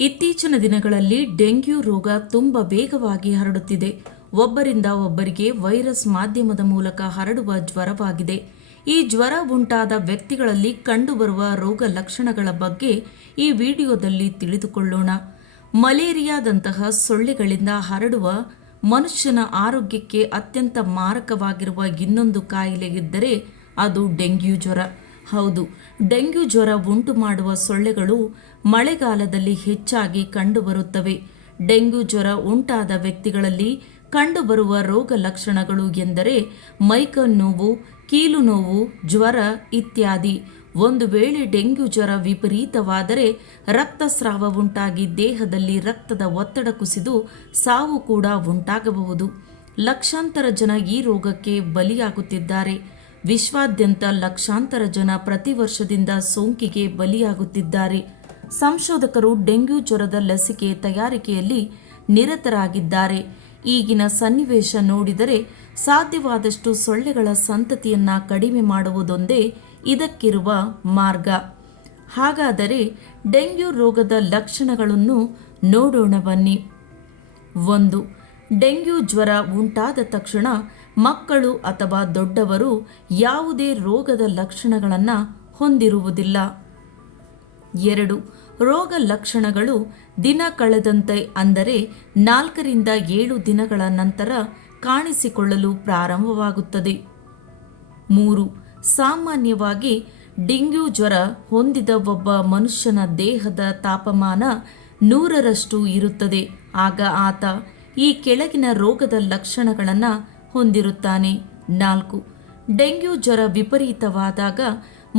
ಇತ್ತೀಚಿನ ದಿನಗಳಲ್ಲಿ ಡೆಂಗ್ಯೂ ರೋಗ ತುಂಬ ವೇಗವಾಗಿ ಹರಡುತ್ತಿದೆ. ಒಬ್ಬರಿಂದ ಒಬ್ಬರಿಗೆ ವೈರಸ್ ಮಾಧ್ಯಮದ ಮೂಲಕ ಹರಡುವ ಜ್ವರವಾಗಿದೆ. ಈ ಜ್ವರ ಉಂಟಾದ ವ್ಯಕ್ತಿಗಳಲ್ಲಿ ಕಂಡುಬರುವ ರೋಗ ಲಕ್ಷಣಗಳ ಬಗ್ಗೆ ಈ ವಿಡಿಯೋದಲ್ಲಿ ತಿಳಿದುಕೊಳ್ಳೋಣ. ಮಲೇರಿಯಾದಂತಹ ಸೊಳ್ಳೆಗಳಿಂದ ಹರಡುವ ಮನುಷ್ಯನ ಆರೋಗ್ಯಕ್ಕೆ ಅತ್ಯಂತ ಮಾರಕವಾಗಿರುವ ಇನ್ನೊಂದು ಕಾಯಿಲೆ ಇದ್ದರೆ ಅದು ಡೆಂಗ್ಯೂ ಜ್ವರ. ಹೌದು, ಡೆಂಗ್ಯೂ ಜ್ವರ ಉಂಟು ಮಾಡುವ ಸೊಳ್ಳೆಗಳು ಮಳೆಗಾಲದಲ್ಲಿ ಹೆಚ್ಚಾಗಿ ಕಂಡುಬರುತ್ತವೆ. ಡೆಂಗ್ಯೂ ಜ್ವರ ಉಂಟಾದ ವ್ಯಕ್ತಿಗಳಲ್ಲಿ ಕಂಡುಬರುವ ರೋಗ ಲಕ್ಷಣಗಳು ಎಂದರೆ ಮೈಕೈ ನೋವು, ಕೀಲು ನೋವು, ಜ್ವರ ಇತ್ಯಾದಿ. ಒಂದು ವೇಳೆ ಡೆಂಗ್ಯೂ ಜ್ವರ ವಿಪರೀತವಾದರೆ ರಕ್ತಸ್ರಾವ ಉಂಟಾಗಿ ದೇಹದಲ್ಲಿ ರಕ್ತದ ಒತ್ತಡ ಕುಸಿದು ಸಾವು ಕೂಡ ಉಂಟಾಗಬಹುದು. ಲಕ್ಷಾಂತರ ಜನ ಈ ರೋಗಕ್ಕೆ ಬಲಿಯಾಗುತ್ತಿದ್ದಾರೆ. ವಿಶ್ವಾದ್ಯಂತ ಲಕ್ಷಾಂತರ ಜನ ಪ್ರತಿ ವರ್ಷದಿಂದ ಸೋಂಕಿಗೆ ಬಲಿಯಾಗುತ್ತಿದ್ದಾರೆ. ಸಂಶೋಧಕರು ಡೆಂಗ್ಯೂ ಜ್ವರದ ಲಸಿಕೆ ತಯಾರಿಕೆಯಲ್ಲಿ ನಿರತರಾಗಿದ್ದಾರೆ. ಈಗಿನ ಸನ್ನಿವೇಶ ನೋಡಿದರೆ ಸಾಧ್ಯವಾದಷ್ಟು ಸೊಳ್ಳೆಗಳ ಸಂತತಿಯನ್ನ ಕಡಿಮೆ ಮಾಡುವುದೊಂದೇ ಇದಕ್ಕಿರುವ ಮಾರ್ಗ. ಹಾಗಾದರೆ ಡೆಂಗ್ಯೂ ರೋಗದ ಲಕ್ಷಣಗಳನ್ನು ನೋಡೋಣ ಬನ್ನಿ. 1. ಡೆಂಗ್ಯೂ ಜ್ವರ ಉಂಟಾದ ತಕ್ಷಣ ಮಕ್ಕಳು ಅಥವಾ ದೊಡ್ಡವರು ಯಾವುದೇ ರೋಗದ ಲಕ್ಷಣಗಳನ್ನು ಹೊಂದಿರುವುದಿಲ್ಲ. 2. ರೋಗ ಲಕ್ಷಣಗಳು ದಿನ ಕಳೆದಂತೆ ಅಂದರೆ 4 ರಿಂದ 7 ದಿನಗಳ ನಂತರ ಕಾಣಿಸಿಕೊಳ್ಳಲು ಪ್ರಾರಂಭವಾಗುತ್ತದೆ. 3. ಸಾಮಾನ್ಯವಾಗಿ ಡೆಂಗ್ಯೂ ಜ್ವರ ಹೊಂದಿದ ಒಬ್ಬ ಮನುಷ್ಯನ ದೇಹದ ತಾಪಮಾನ 100ರಷ್ಟು ಇರುತ್ತದೆ. ಆಗ ಆತ ಈ ಕೆಳಗಿನ ರೋಗದ ಲಕ್ಷಣಗಳನ್ನು ಹೊಂದಿರುತ್ತಾನೆ. 4. ಡೆಂಗ್ಯೂ ಜ್ವರ ವಿಪರೀತವಾದಾಗ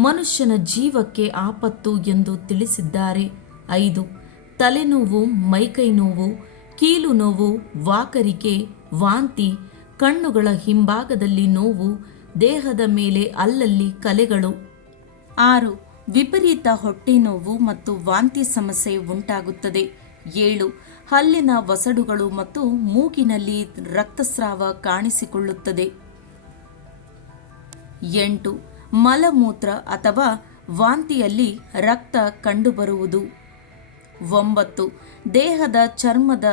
ಮನುಷ್ಯನ ಜೀವಕ್ಕೆ ಆಪತ್ತು ಎಂದು ತಿಳಿಸಿದ್ದಾರೆ. 5. ತಲೆನೋವು, ಮೈಕೈ ನೋವು, ಕೀಲು ನೋವು, ವಾಕರಿಕೆ, ವಾಂತಿ, ಕಣ್ಣುಗಳ ಹಿಂಭಾಗದಲ್ಲಿ ನೋವು, ದೇಹದ ಮೇಲೆ ಅಲ್ಲಲ್ಲಿ ಕಲೆಗಳು. 6. ವಿಪರೀತ ಹೊಟ್ಟೆ ನೋವು ಮತ್ತು ವಾಂತಿ ಸಮಸ್ಯೆ ಉಂಟಾಗುತ್ತದೆ. 7. ಹಲ್ಲಿನ ವಸಡುಗಳು ಮತ್ತು ಮೂಗಿನಲ್ಲಿ ರಕ್ತಸ್ರಾವ ಕಾಣಿಸಿಕೊಳ್ಳುತ್ತದೆ. 8. ಮಲಮೂತ್ರ ಅಥವಾ ವಾಂತಿಯಲ್ಲಿ ರಕ್ತ ಕಂಡುಬರುವುದು. 9. ದೇಹದ ಚರ್ಮದ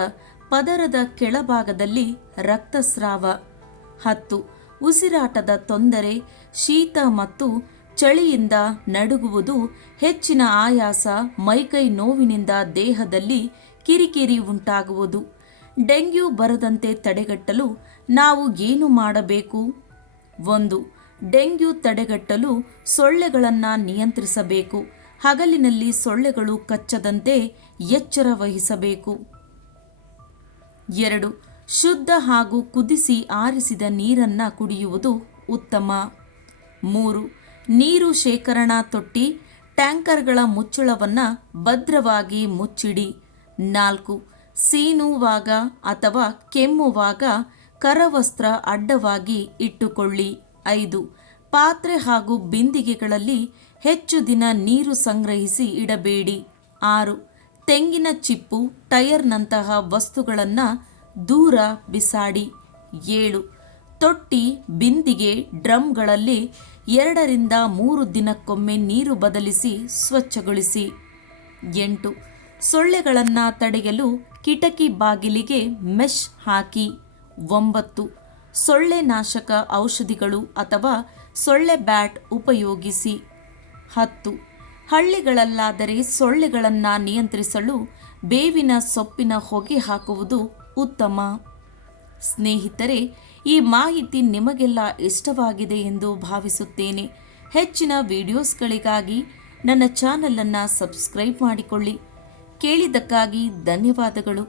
ಪದರದ ಕೆಳಭಾಗದಲ್ಲಿ ರಕ್ತಸ್ರಾವ. 10. ಉಸಿರಾಟದ ತೊಂದರೆ, ಶೀತ ಮತ್ತು ಚಳಿಯಿಂದ ನಡುಗುವುದು, ಹೆಚ್ಚಿನ ಆಯಾಸ, ಮೈಕೈ ನೋವಿನಿಂದ ದೇಹದಲ್ಲಿ ಕಿರಿಕಿರಿ ಉಂಟಾಗುವುದು. ಡೆಂಗ್ಯೂ ಬರದಂತೆ ತಡೆಗಟ್ಟಲು ನಾವು ಏನು ಮಾಡಬೇಕು? 1. ಡೆಂಗ್ಯೂ ತಡೆಗಟ್ಟಲು ಸೊಳ್ಳೆಗಳನ್ನು ನಿಯಂತ್ರಿಸಬೇಕು. ಹಗಲಿನಲ್ಲಿ ಸೊಳ್ಳೆಗಳು ಕಚ್ಚದಂತೆ ಎಚ್ಚರ ವಹಿಸಬೇಕು. 2. ಶುದ್ಧ ಹಾಗೂ ಕುದಿಸಿ ಆರಿಸಿದ ನೀರನ್ನು ಕುಡಿಯುವುದು ಉತ್ತಮ. 3. ನೀರು ಶೇಖರಣಾ ತೊಟ್ಟಿ, ಟ್ಯಾಂಕರ್ಗಳ ಮುಚ್ಚಳವನ್ನು ಭದ್ರವಾಗಿ ಮುಚ್ಚಿಡಿ. 4. ಸೀನುವಾಗ ಅಥವಾ ಕೆಮ್ಮುವಾಗ ಕರವಸ್ತ್ರ ಅಡ್ಡವಾಗಿ ಇಟ್ಟುಕೊಳ್ಳಿ. 5. ಪಾತ್ರೆ ಹಾಗೂ ಬಿಂದಿಗೆಗಳಲ್ಲಿ ಹೆಚ್ಚು ದಿನ ನೀರು ಸಂಗ್ರಹಿಸಿ ಇಡಬೇಡಿ. 6. ತೆಂಗಿನ ಚಿಪ್ಪು, ಟೈರ್ನಂತಹ ವಸ್ತುಗಳನ್ನು ದೂರ ಬಿಸಾಡಿ. 7. ತೊಟ್ಟಿ, ಬಿಂದಿಗೆ, ಡ್ರಮ್ಗಳಲ್ಲಿ 2 ರಿಂದ 3 ದಿನಕ್ಕೊಮ್ಮೆ ನೀರು ಬದಲಿಸಿ ಸ್ವಚ್ಛಗೊಳಿಸಿ. 8. ಸೊಳ್ಳೆಗಳನ್ನು ತಡೆಯಲು ಕಿಟಕಿ ಬಾಗಿಲಿಗೆ ಮೆಶ್ ಹಾಕಿ. 9. ಸೊಳ್ಳೆ ನಾಶಕ ಔಷಧಿಗಳು ಅಥವಾ ಸೊಳ್ಳೆ ಬ್ಯಾಟ್ ಉಪಯೋಗಿಸಿ. 10. ಹಳ್ಳಿಗಳಲ್ಲಾದರೆ ಸೊಳ್ಳೆಗಳನ್ನು ನಿಯಂತ್ರಿಸಲು ಬೇವಿನ ಸೊಪ್ಪಿನ ಹೊಗೆ ಹಾಕುವುದು ಉತ್ತಮ. ಸ್ನೇಹಿತರೆ, ಈ ಮಾಹಿತಿ ನಿಮಗೆಲ್ಲ ಇಷ್ಟವಾಗಿದೆ ಎಂದು ಭಾವಿಸುತ್ತೇನೆ. ಹೆಚ್ಚಿನ ವಿಡಿಯೋಸ್ಗಳಿಗಾಗಿ ನನ್ನ ಚಾನಲನ್ನು ಸಬ್ಸ್ಕ್ರೈಬ್ ಮಾಡಿಕೊಳ್ಳಿ. ಕೇಳಿದ್ದಕ್ಕಾಗಿ ಧನ್ಯವಾದಗಳು.